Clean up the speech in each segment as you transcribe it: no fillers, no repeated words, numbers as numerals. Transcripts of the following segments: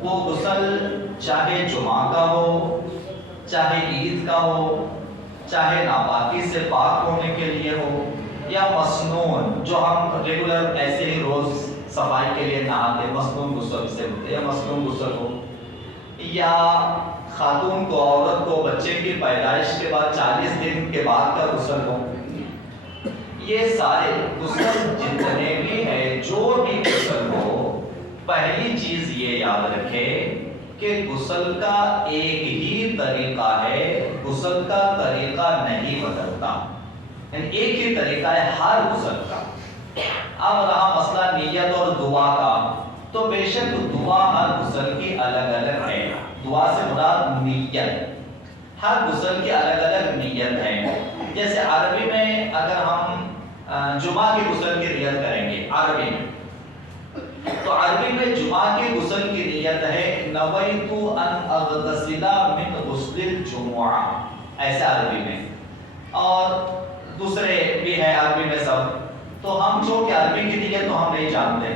وہ غسل چاہے جمعہ کا ہو، چاہے عید کا ہو، چاہے ناپاکی سے پاک ہونے کے لیے ہو، یا مسنون جو ہم ریگولر ایسے ہی روز صفائی کے لیے نہاتے، مسنون غسل سے ہوتے، یا مسنون غسل ہو، یا خاتون کو، عورت کو بچے کی پیدائش کے بعد 40 دن کے بعد کا غسل ہو، یہ سارے غسل جتنے بھی ہیں، جو بھی غسل ہو، پہلی چیز یہ یاد رکھے کہ غسل کا ایک ہی طریقہ ہے، غسل کا طریقہ نہیں بدلتا، یعنی ایک ہی طریقہ ہے ہر غسل کا۔ اب رہا مسئلہ نیت اور دعا کا، تو بے شک دعا ہر غسل کی الگ الگ ہے، دعا سے مراد نیت، ہر غسل کی الگ الگ نیت ہے۔ جیسے عربی میں اگر ہم جمعہ کی غسل کی نیت کریں گے عربی میں، تو عربی میں جمعہ کی غسل کی نیت ہے نویت ان اغتسل من غسل الجمعہ، ایسے عربی میں، اور دوسرے بھی ہے عربی میں سب، تو ہم چونکہ عربی کی نیت تو ہم نہیں جانتے،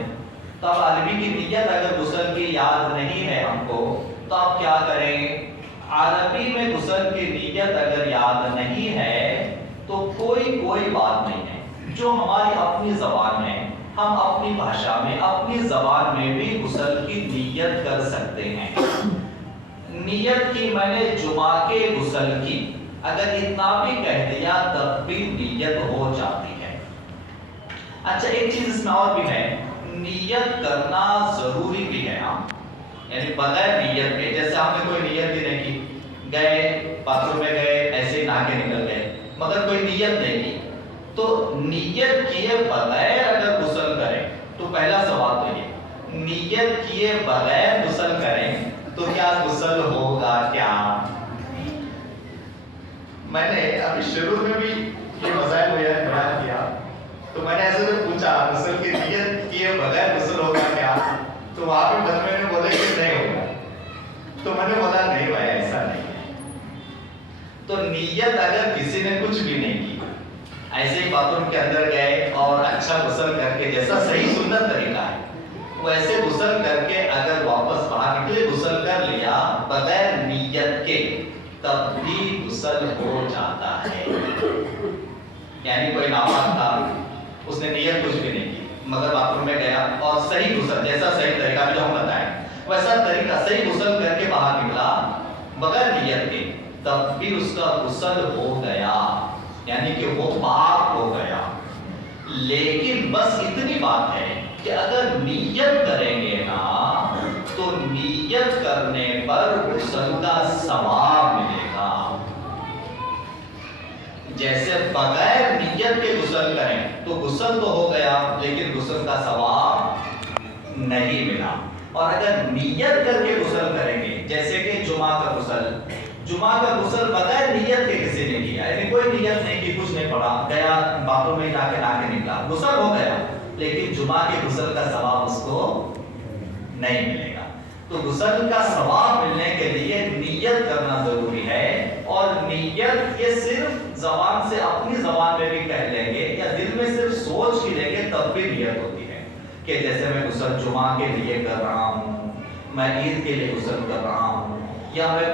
تو اب عربی کی نیت اگر غسل کی یاد نہیں ہے ہم کو، تو آپ کیا کریں؟ عربی میں غسل کی نیت اگر یاد نہیں ہے تو کوئی بات نہیں ہے، جو ہماری اپنی زبان میں، ہم اپنی بھاشا میں، اپنی زبان میں بھی غسل کی نیت کر سکتے ہیں۔ نیت کی میں نے جمعہ کے غسل کی، اگر اتنا بھی کہہ دیا تب بھی نیت ہو جاتی ہے۔ اچھا ایک چیز اس میں اور بھی ہے، نیت کرنا ضروری بھی ہے، یعنی بغیر نیت کے، جیسے ہم نے کوئی نیت بھی نہیں کی، گئے باتھ روم میں گئے ایسے ہی نہا کے نکل گئے، مگر کوئی نیت نہیں کی، تو نیت کیے بغیر اگر غسل کریں تو پہلا سوال تو یہ، نیت کیے بغیر غسل کریں تو کیا غسل ہوگا کیا؟ میں نے ابھی شروع میں بھی یہ مسائل بیان کیا، تو میں نے ایسے سے پوچھا غسل کی نیت کیے بغیر غسل ہوگا کیا، تو وہاں پہ بندے نے بولے کہ نہیں ہوگا، تو میں نے بولا نہیں بھائی ایسا نہیں ہے۔ تو نیت اگر کسی نے کچھ بھی نہیں کی، ایسے ہی باتھ روم کے اندر گئے اور اچھا غسل کر کے، جیسا صحیح سنت طریقہ ہے ویسے غسل کر کے اگر واپس باہر نکلے، غسل کر لیا بغیر نیت کے، تب بھی غسل ہو جاتا ہے۔ یعنی کوئی ناپاک تھا، اس نے نیت کچھ بھی نہیں کی، مگر باتھ روم میں گیا اور صحیح غسل، جیسا صحیح طریقہ جو ہم بتائیں ویسا طریقہ صحیح غسل کر کے باہر نکلا بغیر نیت کے، تب بھی اس کا غسل ہو گیا، یعنی کہ وہ پاک ہو گیا۔ لیکن بس اتنی بات ہے کہ اگر نیت کریں گے نا، تو نیت کرنے پر غسل کا ثواب ملے گا۔ جیسے بغیر نیت کے غسل کریں تو غسل تو ہو گیا لیکن غسل کا ثواب نہیں ملا، اور اگر نیت کر کے غسل کریں گے، جیسے کہ جمعہ کا غسل بغیر نیت کے کسی نے کیا، یعنی کوئی نیت نہیں کی، کچھ نہیں پڑھا، گیا باتھ روم میں جا کے نہا کے نکلا، غسل ہو گیا، لیکن جمعہ کے غسل کا ثواب اس کو نہیں ملے گا۔ تو غسل کا ثواب ملنے کے لیے نیت کرنا ضروری ہے، اور نیت یہ صرف زبان سے، اپنی زبان میں بھی کہہ لیں گے یا دل میں صرف سوچ ہی لیں گے تب بھی نیت ہوتی ہے، کہ جیسے میں غسل جمعہ کے لیے کر رہا ہوں، میں عید کے لیے غسل کر رہا ہوں، یا میں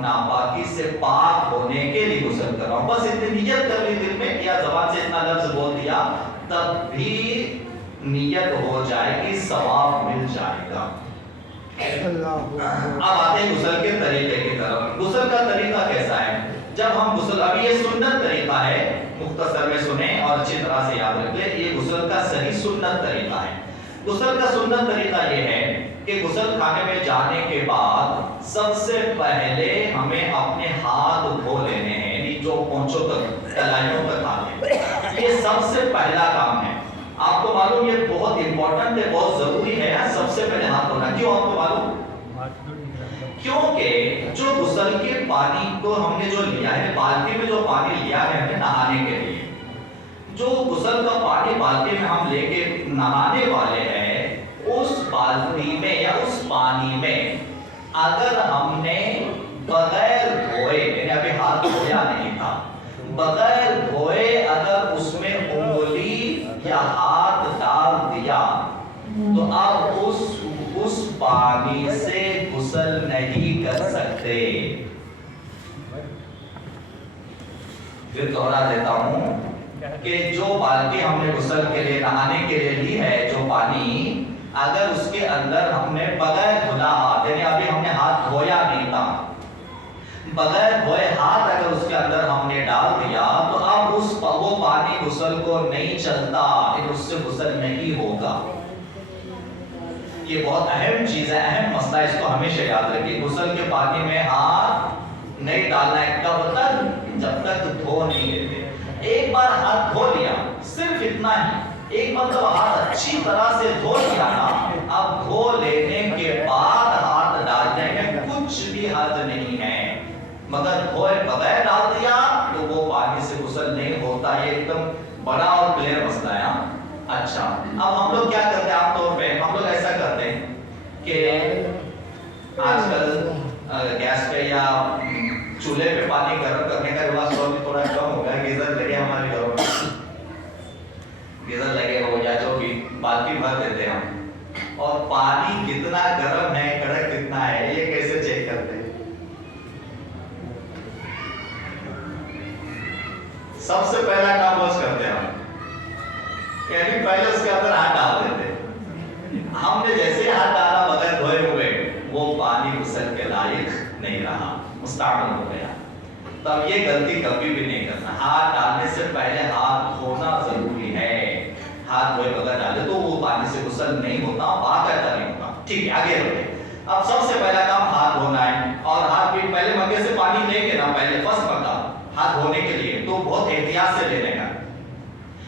ناپاکی سے پاک ہونے کے لیے غسل کر رہا ہوں، بس اتنی نیت کر لی دل میں، یا زبان سے اتنا لفظ بول دیا، تب بھی نیت ہو جائے گی، ثواب مل جائے گا۔ اب آتے ہیں غسل کے طریقے کی طرف۔ غسل کا طریقہ کیسا ہے؟ جب ہم غسل، ابھی یہ سنت طریقہ ہے، مختصر میں سنیں اور اچھی طرح سے یاد رکھ لیں، یہ غسل کا صحیح سنت طریقہ ہے۔ غسل کا سنت طریقہ یہ ہے کہ غسل خانے میں جانے کے بعد سب سے پہلے ہمیں اپنے ہاتھ دھو لینے ہیں، یعنی جو پونچھوں تک، کلائیوں تک آتے ہیں، یہ سب سے پہلا کام ہے۔ آپ کو معلوم یہ بہت امپورٹنٹ ہے، بہت ضروری ہے، سب سے پہلے ہاتھ دھونا۔ کیوں آپ کو معلوم؟ کیونکہ جو غسل کے پانی کو ہم نے جو لیا ہے، بالٹی میں جو پانی لیا ہے ہمیں نہانے کے لیے، جو غسل کا پانی بالٹی میں ہم لے کے نہانے والے ہیں، اس بالٹی میں یا اس پانی میں اگر ہم نے بغیر دھوئے، یعنی ابھی ہاتھ دھویا نہیں تھا، بغیر دھوئے اگر اس میں انگلی یا ہاتھ ڈال دیا، تو اب اس पानी से गुस्ल नहीं कर सकते। फिर दोहरा देता हूं कि जो बाल्टी हमने गुस्ल के लिए, नहाने के लिए ली है, जो पानी, अगर उसके अंदर हमने बगैर धुला हाथ, यानी अभी हमने हाथ धोया नहीं था, बगैर धोए हाथ अगर उसके अंदर हमने डाल दिया, तो अब वो पानी गुस्ल को नहीं चलता, उससे गुस्ल नहीं होगा। ये बहुत अहम चीज है, अहम मसला है, इसको हमेशा याद रखिए। गुस्ल के पानी में हाथ नहीं डालना है, कब तक? जब तक धो नहीं लेते। एक बार हाथ धो लिया, सिर्फ इतना ही, एक मतलब हाथ अच्छी तरह से धो लिया ना, अब धो लेने के बाद हाथ डालने में कुछ भी हर्ज नहीं है, मगर धोए बगैर डाल दिया तो वो पानी से गुस्ल नहीं होता। ये एकदम बड़ा और क्लियर मसला है। अच्छा, अब हम लोग क्या करते हैं आमतौर पे? हम लोग ऐसा करते हैं कि आजकल गैस पे या चूल्हे पे पानी गर्म करने का रिवाज थोड़ा कम हो गया। गीजर लगे हमारे घरों में, गीजर लगे हो या जो भी, बाल्टी भर देते हैं हम, और पानी कितना गर्म है, कड़क कितना है, ये कैसे चेक करते हैं? सबसे पहला काम बस करते हैं हम, यानी पहले उसके अंदर हाथ डाल देते हैं। हमने जैसे हाथ डाला बगैर धोए हुए, वो पानी गुस्ल के लायक नहीं रहा, मुस्तअमल हो गया। तब ये गलती कभी भी नहीं करना। हाथ डालने से पहले हाथ धोना जरूरी है। हाथ धोए बगैर डाले तो वो पानी से गुस्ल नहीं होता, बाकायदा नहीं होता। ठीक है, आगे बढ़े। अब सबसे पहला काम हाथ धोना है, और हाथ भी पहले मग्गे से पानी लेंगे ना, पहले फर्स्ट मग्गा हाथ धोने के लिए, तो बहुत एहतियात से लेने का,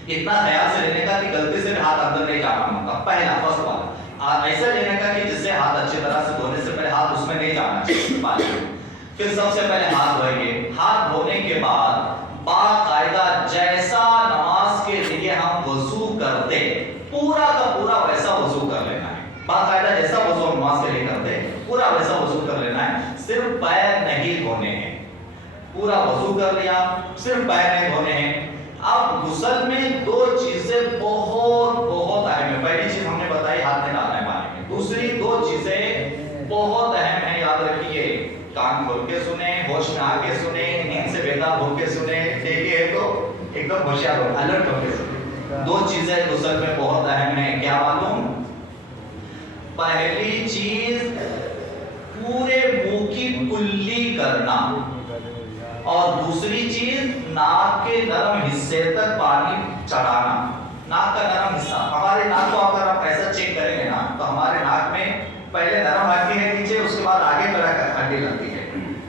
इतना ख्याल से लेने का कि गलती से भी हाथ अंदर नहीं जाना होगा। पहला फर्स्ट वाला ऐसा लेने का कि जिससे हाथ अच्छी तरह से धोने से पहले हाथ उसमें नहीं जाना चाहिए पानी। फिर सबसे पहले हाथ धोएंगे। हाथ धोने के बाद बाकायदा जैसा नमाज के लिए हम वजू करते, पूरा का पूरा वैसा वजू कर लेना है। बाकायदा जैसा वजू नमाज के लिए करते, पूरा वैसा वजू कर लेना है। सिर्फ पैर नहीं धोने हैं। पूरा वजू कर लिया, सिर्फ पैर नहीं धोने हैं। अब गुस्ल में दो चीजें बहुत बहुत अहम है। पहली चीज हमने बताई, हाथ में डालना है पानी में। दूसरी दो चीजें बहुत अहम है, याद रखिए। कान खोल के सुने, होश में आके सुने, नींद से बेदार होके सुने, देखिए तो एकदम होशियार हो, अलर्ट होके सुने। दो चीजें गुस्ल में बहुत अहम है, क्या मालूम? पहली चीज पूरे मुंह की कुल्ली करना, और दूसरी चीज नाक के नरम हिस्से तक पानी चढ़ाना। नाक का नरम हिस्सा, हमारे नाक को अगर आप ऐसा चेक करेंगे ना, तो हमारे नाक में पहले नरम हड्डी है नीचे, उसके बाद आगे बढ़कर हड्डी लगती है।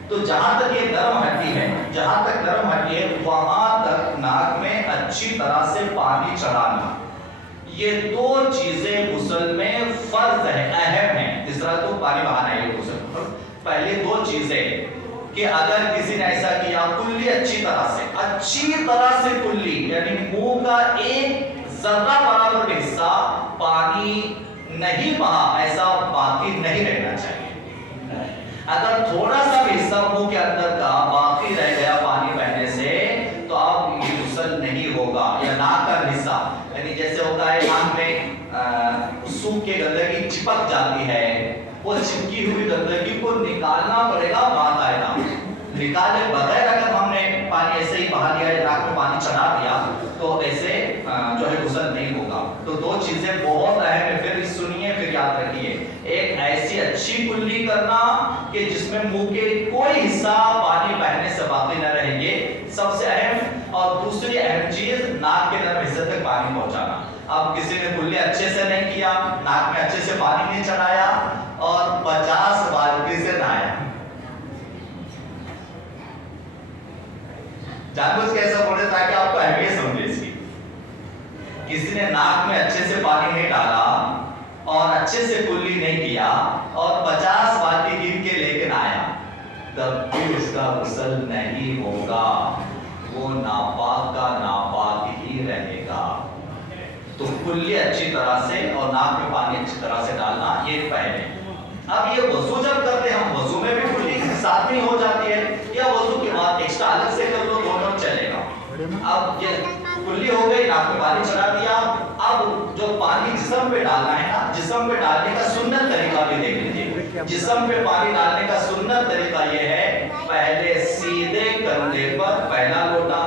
तो जहां तक ये नरम हड्डी है, जहां तक नरम हड्डी है, वहां तक नाक में अच्छी तरह से पानी चढ़ाना। ये दो चीजें गुस्ल में फर्ज है, अहम है। तीसरा तो पानी बहाना है, ये गुस्ल पहले दो चीजें कि अगर किसी ने ऐसा किया, कुल्ली अच्छी तरह से कुल्ली, यानी मुंह का एक जर्रा बराबर हिस्सा पानी नहीं बहा, ऐसा बाकी नहीं रहना चाहिए। अगर थोड़ा सा भी हिस्सा मुंह के अंदर का बाकी रह गया पानी बहने से, तो अब ये गुस्ल नहीं होगा। या नाक का हिस्सा, यानी जैसे होता है नाक में सूख के गंदगी चिपक जाती है, वो चिपकी हुई गंदगी को निकालना पड़ेगा बाकायदा। निकाले बगैर अगर हमने पानी ऐसे ही बहा दिया या नाक में पानी चढ़ा दिया, तो ऐसे जो है गुस्ल नहीं होगा। तो दो चीजें बहुत अहम है, फिर सुनिए, फिर याद रखिए। एक ऐसी अच्छी कुल्ली करना कि जिसमें मुंह के कोई हिस्सा पानी बहने से बाकी न रहेंगे, सबसे अहम। और दूसरी अहम चीज, नाक के नरम हिस्से तक पानी पहुंचाना। अब किसी ने कुल्ली अच्छे से नहीं किया, नाक में अच्छे से पानी नहीं चढ़ाया, और 50 बाल्टी से नहाया, जानबूझ के ऐसा बोले ताकि आपको अहमियत समझे इसकी। किसी ने नाक में अच्छे से पानी नहीं डाला और अच्छे से कुल्ली नहीं किया और 50 बाल्टी गिन के लेकर आया, तब भी उसका गुस्ल नहीं होगा, वो नापाक का नापाक ही रहेगा। तो कुल्ली अच्छी तरह से और नाक में पानी अच्छी तरह से डालना, ये पहले। अब ये वजू जब करते हैं, हम वजू में भी कुल्ली साथ में हो जाती है, या वजू के बाद एक्स्ट्रा अलग से कर लो, दोनों चलेगा। अब ये कुल्ली हो गई, नाक में पानी चढ़ा दिया। अब जो पानी जिस्म पे डालना है ना, जिस्म पे डालने का सुन्नत तरीका भी देख जिस्म पे पानी डालने का सुन्नत तरीका ये है, पहले सीधे कंधे पर पहला लोटा,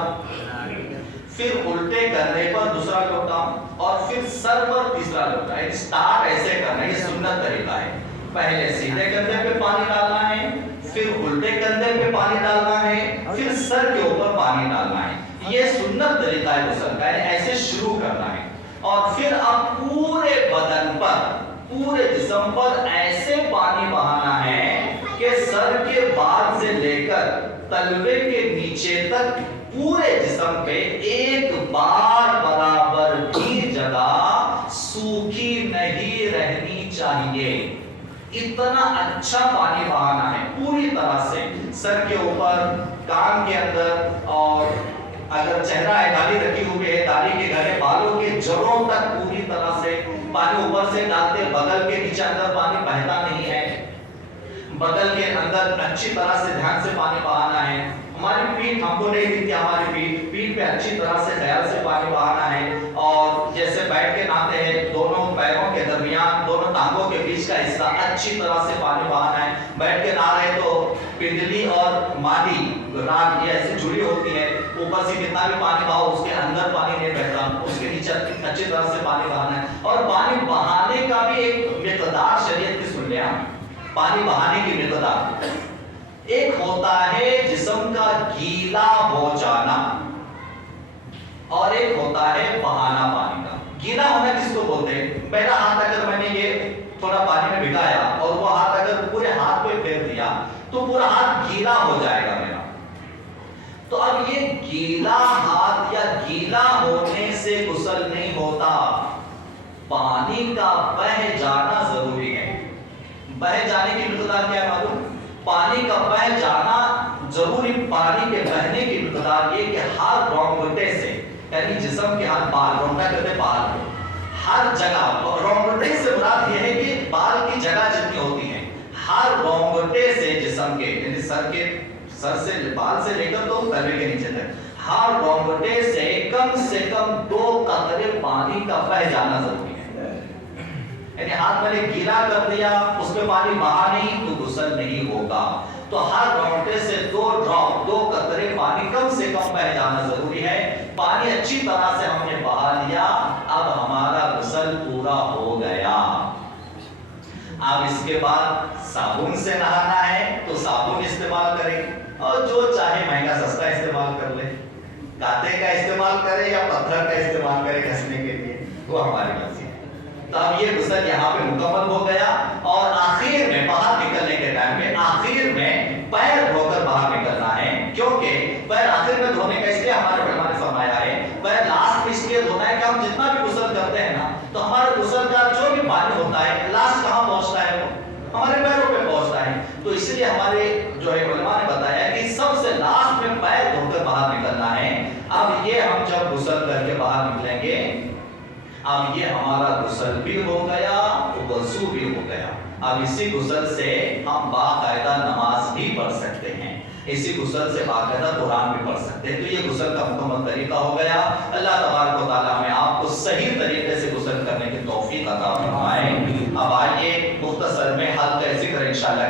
फिर उल्टे करने पर दूसरा लोटा, और फिर सर पर तीसरा लोटा। स्टार्ट ऐसे करना, ये सुन्नत तरीका है। पहले सीधे कंधे पे पानी डालना है, फिर उल्टे कंधे पे पानी डालना है, फिर सर के ऊपर पानी डालना है। ये सुन्नत तरीका है गुस्ल का, ऐसे शुरू करना है। और फिर अब पूरे बदन पर, पूरे जिस्म पर ऐसे पानी बहाना है कि सर के बाल से लेकर तलवे के नीचे तक पूरे जिस्म पे एक बार बराबर भी जगह सूखी नहीं रहनी चाहिए। इतना अच्छा पानी बहाना है पूरी तरह से, सर के ऊपर, कान के अंदर, और अगर चेहरा है, दाढ़ी रखी हुई है, दाढ़ी के घने बालों के जड़ों तक पूरी तरह से पानी ऊपर से डालते, बगल के नीचे अंदर पानी बहता नहीं है, बगल के अंदर अच्छी तरह से ध्यान से पानी बहाना है। हमारी पीठ हमको नहीं दिखती, हमारी पीठ पे अच्छी तरह से ख्याल से पानी बहाना है। और जैसे बैठ के नहाते हैं, दोनों पैरों के दरमियान, दोनों टांगों के बीच का हिस्सा अच्छी तरह से पानी बहाना है। बैठ के नहा रहे तो पिंडली और मादी राग ये ऐसे जुड़ी होती है, ऊपर से कितना भी पानी बहाओ उसके अंदर पानी नहीं बहता, उसके नीचे अच्छी तरह से पानी बहाना है। और पानी बहाने का भी एक मिक़दार शरीयत की सुन लिया, पानी बहाने की मिक़दार। एक होता है जिस्म का गीला हो जाना, और एक होता है बहाना पानी का। गीला होना किसको बोलते हैं? मेरा हाथ अगर मैंने ये थोड़ा पानी में भिगाया और वो हाथ अगर पूरे हाथ पे फेर दिया तो पूरा हाथ गीला हो जाएगा मेरा। तो अब ये गीला हाथ या गीला होने से गुस्ल नहीं होता, पानी का बह जाना जरूरी है। बह जाने की मिक़दार क्या है मालूम? पानी का बह जाना जरूरी। पानी के बहने की मिक़दार ये कि हर रोंगटे से, यानी जिस्म के हर बाल, रोंगटा कहते बाल, हर जगह, रोंगटे से मुराद ये है कि बाल की जगह जितनी होती है, हर रोंगटे से जिस्म के, यानी सर से बाल से लेकर तो तलवे के नीचे तक, हर रोंगटे से कम 2 कतरे पानी का बह जाना जरूरी है। यानी हाथ मैंने गीला कर दिया, उसमें पानी बहा नहीं तो गुस्ल नहीं होगा। तो हर रोंगटे से 2 ड्रॉप, 2 कतरे पानी कम से कम बह जाना जरूरी है। पानी अच्छी तरह से हमने बहा लिया, अब हमारा गुस्ल पूरा हो गया। अब इसके बाद साबुन से नहाना है तो साबुन इस्तेमाल करें, और जो चाहे महंगा सस्ता इस्तेमाल कर ले, कांटे का इस्तेमाल करे या पत्थर का इस्तेमाल करे घसने के लिए, वो हमारी मर्जी है। तो अब ये गुस्ल यहाँ पे मुकम्मल हो गया। और आखिर में बाहर निकलने के टाइम में आखिर में पैर धोकर बाहर निकलना है, क्योंकि पैर आखिर में धोने का इसलिए हमारे उलमा ने फरमाया है, पैर लास्ट में इसलिए धोना है कि हम जितना भी गुस्ल करते हैं ना, तो हमारे गुस्ल का जो भी पानी होता है लास्ट कहाँ पहुँचता है? वो हमारे पैरों पे पहुँचता है। तो इसलिए हमारे जो है उलमा ने बताया कि सबसे लास्ट में पैर धोकर बाहर निकलना है। अब ये हम जब गुस्ल करके बाहर निकलेंगे, अब ये हमारा गुस्ल भी हो गया, वज़ू भी हो गया। अब इसी गुस्ल से हम बाकायदा नमाज भी पढ़ सकते हैं, इसी गुस्ल से बाकायदा कुरान भी पढ़ सकते हैं। तो ये गुस्ल का मुकम्मल तरीका हो गया। अल्लाह तबारक व तआला हमें आपको सही तरीके से गुस्ल करने की तौफीक अता फरमाए। अब आइए मुख्तसर में हल्का